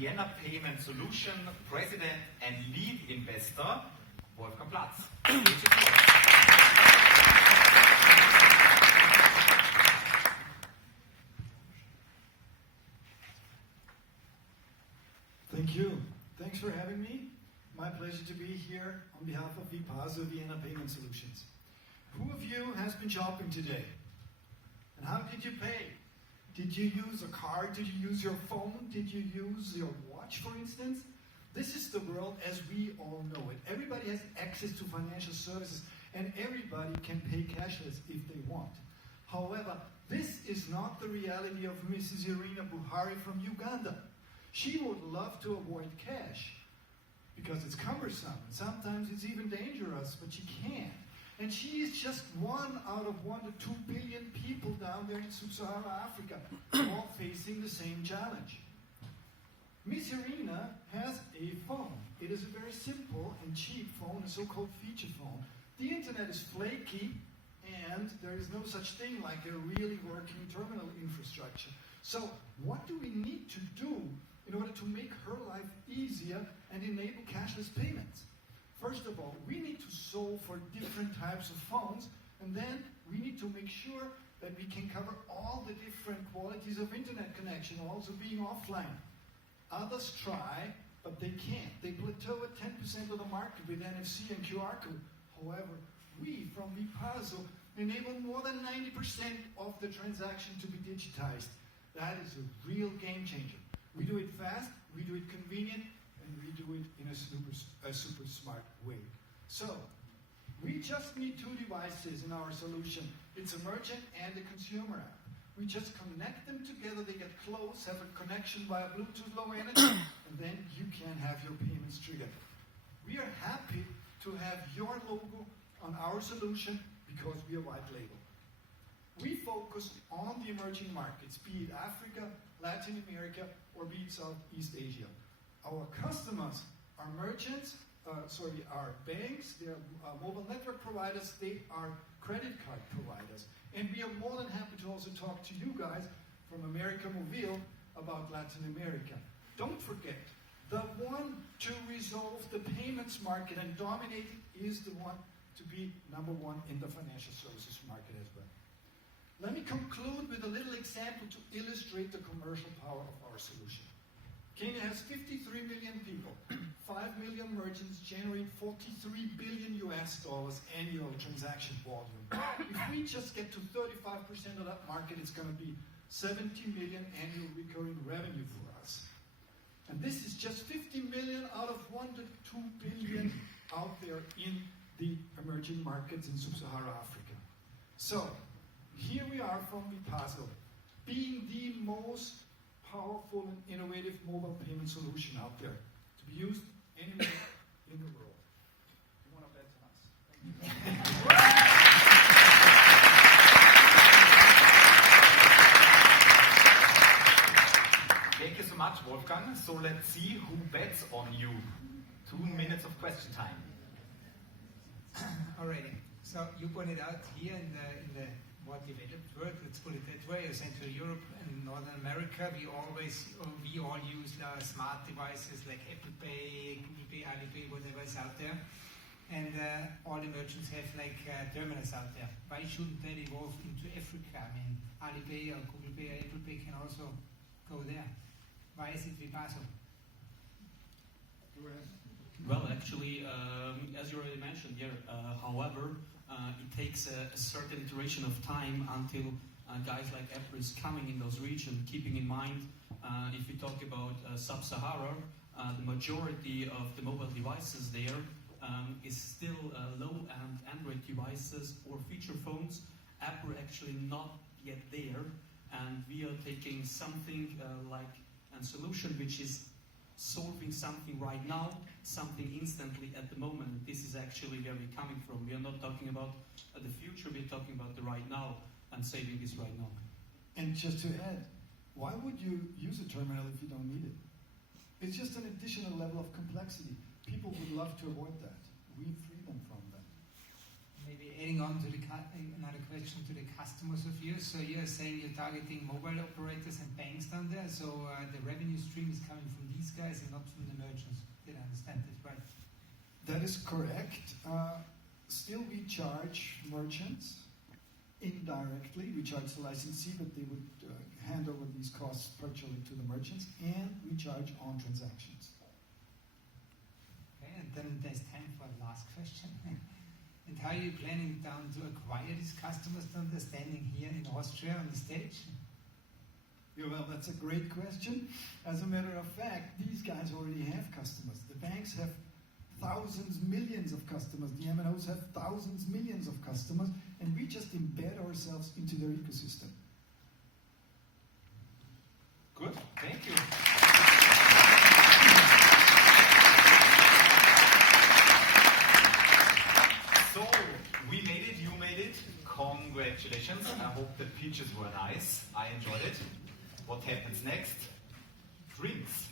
Vienna Payment Solutions President and Lead Investor, Wolfgang Platz. Thank you. Thanks for having me. My pleasure to be here on behalf of Vipaso Vienna Payment Solutions. Who of you has been shopping today? And how did you pay? Did you use a card? Did you use your phone? Did you use your watch, for instance? This is the world as we all know it. Everybody has access to financial services, and everybody can pay cashless if they want. However, this is not the reality of Mrs. Irina Buhari from Uganda. She would love to avoid cash because it's cumbersome. Sometimes it's even dangerous, but she can't. And she is just one out of 1 to 2 billion people down there in sub-Saharan Africa, all facing the same challenge. Miss Irina has a phone. It is a very simple and cheap phone, a so-called feature phone. The internet is flaky, and there is no such thing like a really working terminal infrastructure. So what do we need to do in order to make her life easier and enable cashless payments? First of all, we need to solve for different types of phones, and then we need to make sure that we can cover all the different qualities of internet connection, also being offline. Others try, but they can't. They plateau at 10% of the market with NFC and QR code. However, we from Vipaso enable more than 90% of the transaction to be digitized. That is a real game changer. We do it fast, we do it convenient, and we do it in a super smart way. So, we just need 2 devices in our solution. It's a merchant and a consumer app. We just connect them together, they get close, have a connection via Bluetooth low energy, and then you can have your payments triggered. We are happy to have your logo on our solution because we are white label. We focus on the emerging markets, be it Africa, Latin America, or be it Southeast Asia. Our customers are merchants, are banks, they are mobile network providers, they are credit card providers. And we are more than happy to also talk to you guys from America Mobile about Latin America. Don't forget, the one to resolve the payments market and dominate it is the one to be number 1 in the financial services market as well. Let me conclude with a little example to illustrate the commercial power of our solution. Kenya has 53 million people. 5 million merchants generate $43 billion annual transaction volume. If we just get to 35% of that market, it's going to be 70 million annual recurring revenue for us. And this is just 50 million out of 1 to 2 billion out there in the emerging markets in sub-Saharan Africa. So, here we are from Vipaso, being the most powerful and innovative mobile payment solution out there to be used anywhere in the world. You want to bet on us? Thank you so much, Wolfgang. So let's see who bets on you. 2 minutes of question time. Alrighty. So you pointed out here in the more developed world, let's put it that way, Central Europe and Northern America, we all use smart devices like Apple Pay, Google Pay, Alipay, whatever is out there. And all the merchants have terminals out there. Why shouldn't that evolve into Africa? I mean, Alipay or Google Pay or Apple Pay can also go there. Why is it Vipaso? Go ahead. Well, actually, as you already mentioned here, however, it takes a certain iteration of time until guys like Apple is coming in those regions, keeping in mind, if we talk about Sub-Sahara, the majority of the mobile devices there is still low-end Android devices or feature phones. Apple actually not yet there, and we are taking something like a solution which is solving something right now, something instantly at the moment. This is actually where we're coming from. We are not talking about the future, we're talking about the right now and saving this right now. And just to add, why would you use a terminal if you don't need it? It's just an additional level of complexity. People would love to avoid that. We free them from that. Maybe adding on to another question to the customers of yours. So you're saying you're targeting mobile operators and banks down there. So the revenue stream is coming from these guys and not from the merchants. Did I understand this right? That is correct. Still, we charge merchants indirectly. We charge the licensee, but they would hand over these costs partially to the merchants, and we charge on transactions. Okay, and then there's time for a last question. And how are you planning down to acquire these customers that are standing here in Austria on the stage? Yeah, well, that's a great question. As a matter of fact, these guys already have customers. The banks have thousands, millions of customers. The MNOs have thousands, millions of customers, and we just embed ourselves into their ecosystem. Good, thank you. So, we made it, you made it. Congratulations. I hope the pitches were nice. I enjoyed it. What happens next? Drinks.